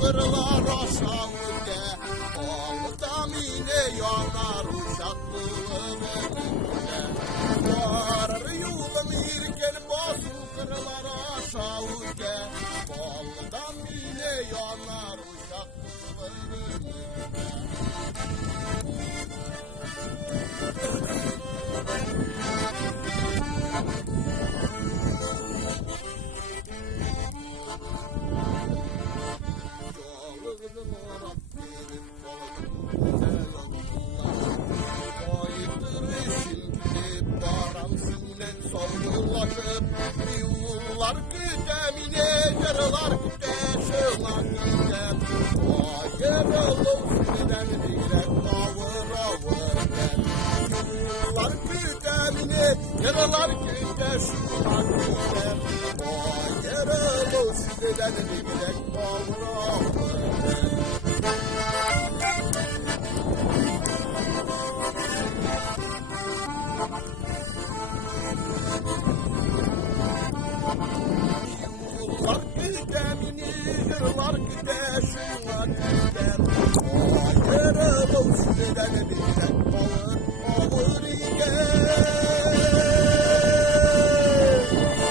Kırlar aşağıda Altamine yanar uşaklığın önünde Var yolun irken basıl kırlar aşağıda Altamine yanar uşaklığın önünde Yıllar güdemine yarılar güdeşiler güdem Ayırılır sürüden bilen avır avır Yıllar güdemine yarılar güdeşiler güdem Ayırılır sürüden bilen avır avır Yıllar güdemini yırlar güdeşiler